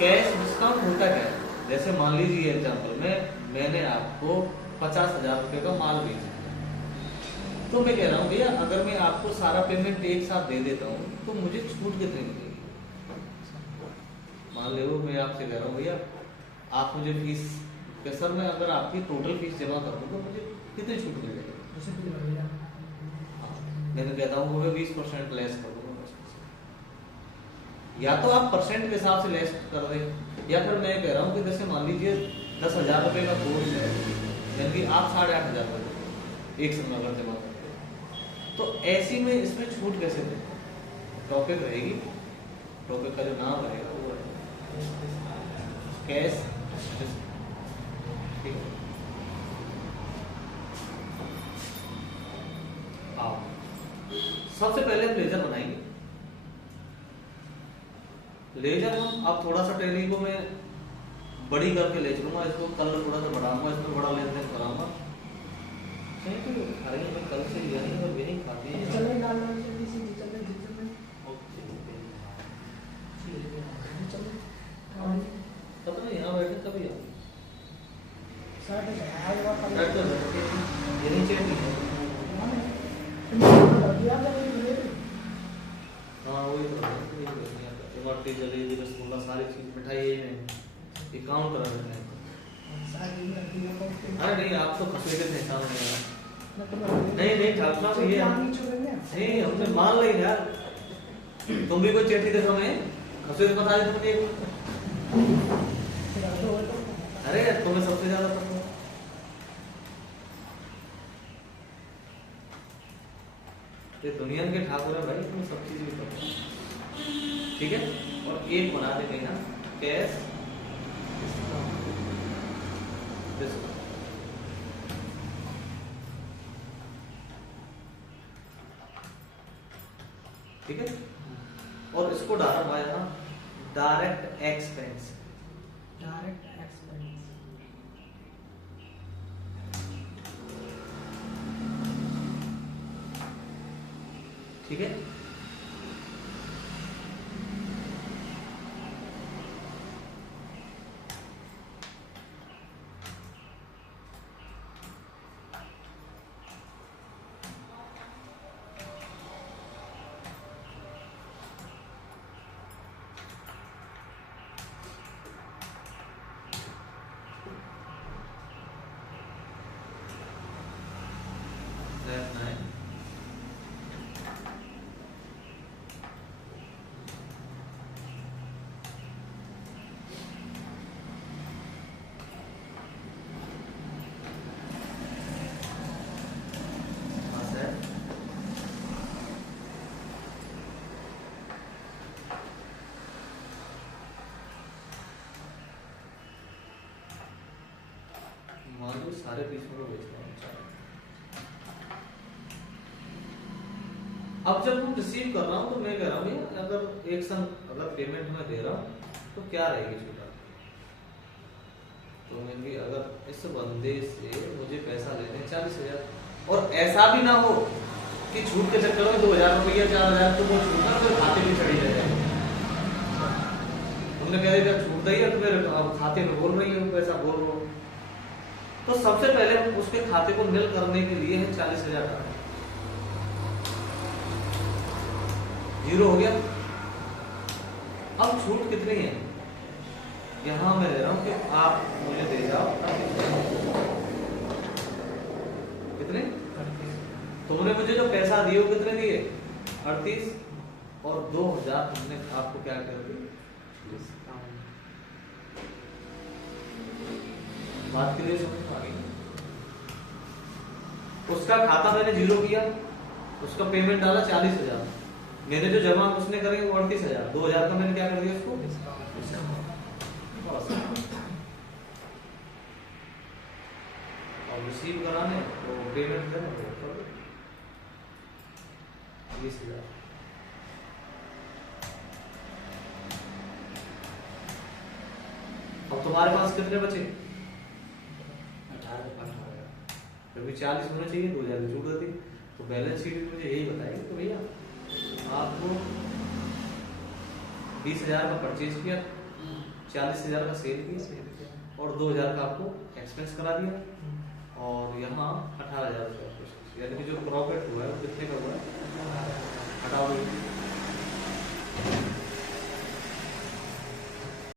Cash discount होता क्या है? जैसे मान लीजिए एग्जाम्पल में मैंने आपको 50,000 रुपए का माल बेचा, तो मैं कह रहा हूँ भैया अगर मैं आपको सारा पेमेंट एक साथ दे देता हूँ तो मुझे छूट कितनी मिलेगी? मान लो मैं आपसे कह रहा हूँ भैया आप मुझे फीस, सर मैं अगर आपकी टोटल फीस जमा कर दूँ तो मुझे कितनी छूट मिलेगी? मैं तो कहता हूँ वो 20% लेस कर दूंगा, या तो आप परसेंट के हिसाब से लेस कर दें, या फिर मैं कह रहा हूँ कि जैसे मान लीजिए 10,000 रुपए का कोर्स है, यानी कि आप 8,500 रुपए एक समय अगर जमा करते हैं, तो ऐसी में इसमें छूट कैसे दें? टॉपिक रहेगी, टॉपिक का जो नाम रहेगा वो है कैश। ठीक है, आओ सबसे पहले हम लेजर बनाएंगे। लेजर हम अब थोड़ा सा टैली को मैं बड़ी करके ले चलूंगा, इसको कलर थोड़ा सा बढ़ाऊंगा, इसमें बड़ा लेन देन कराऊंगा। अरे मैं कल से लिया नहीं और यही खाती है। पता नहीं यहाँ बैठे कभी ये नीचे नहीं है। हाँ वही तो जलेबी रसगुल्ला सारी चीज मिठाई यही नहीं, काउंट करा देते हैं। अरे नहीं आप तो खसरे के पहचान नहीं नहीं ठाकुर साहब ये नहीं हमने मान ली यार, तुम भी कोई चेटी देखो मैं खसरे बता दे तुमने। अरे तुम्हें सबसे ज्यादा पसंद ये दुनिया के ठाकुर है भाई, तुम्हें सब चीज भी पता है। ठीक है, और एक बना देते हैं कैश ठीक है, और इसको डाला हुआ है डायरेक्ट एक्सपेंस। ठीक है, सारे पीस में बेच रहा हूँ। अब जब मैं रिसीव कर रहा हूँ तो मैं कह रहा हूँ अगर एक संग अगर पेमेंट मैं दे रहा हूँ तो क्या रहेगी छूट? तो मैं भी अगर इस बंदे से मुझे पैसा लेते हैं 40,000, और ऐसा भी ना हो कि छूट के चक्कर में 2,000 रुपया 4,000 तो वो छूट ना फिर खाते में चढ़ी जाए। तुमने कह दिया छूट दी है तो मेरे खाते में बोल रही है पैसा बोल रहा हूँ, तो सबसे पहले उसके खाते को निल करने के लिए है 40,000 का जीरो हो गया। अब छूट कितनी है? यहां मैं दे रहा हूं कि आप मुझे दे जाओ कितने, तुमने मुझे जो पैसा दिए वो कितने दिए? 38, और 2,000 तुमने आपको क्या कर दिया? बात के लिए समझ आ गई? उसका खाता मैंने जीरो किया, उसका पेमेंट डाला 40,000, मैंने जो जमा उसने करे वो 38,000, 2,000 का मैंने क्या कर दिया उसको? और रिसीव कराने तो पेमेंट करना तो 20,000। अब तुम्हारे पास कितने बचे? 18। कभी 40 होना चाहिए, 2,000 की छूट होती, तो बैलेंस शीट मुझे यही बताएगी तो भैया आपको 20,000 का परचेज किया, 40,000 का सेल किया और 2,000 का आपको एक्सपेंस करा दिया और यहाँ 18,000 रुपये, यानी कि जो प्रॉफिट हुआ है वो कितने का हुआ है, 18,000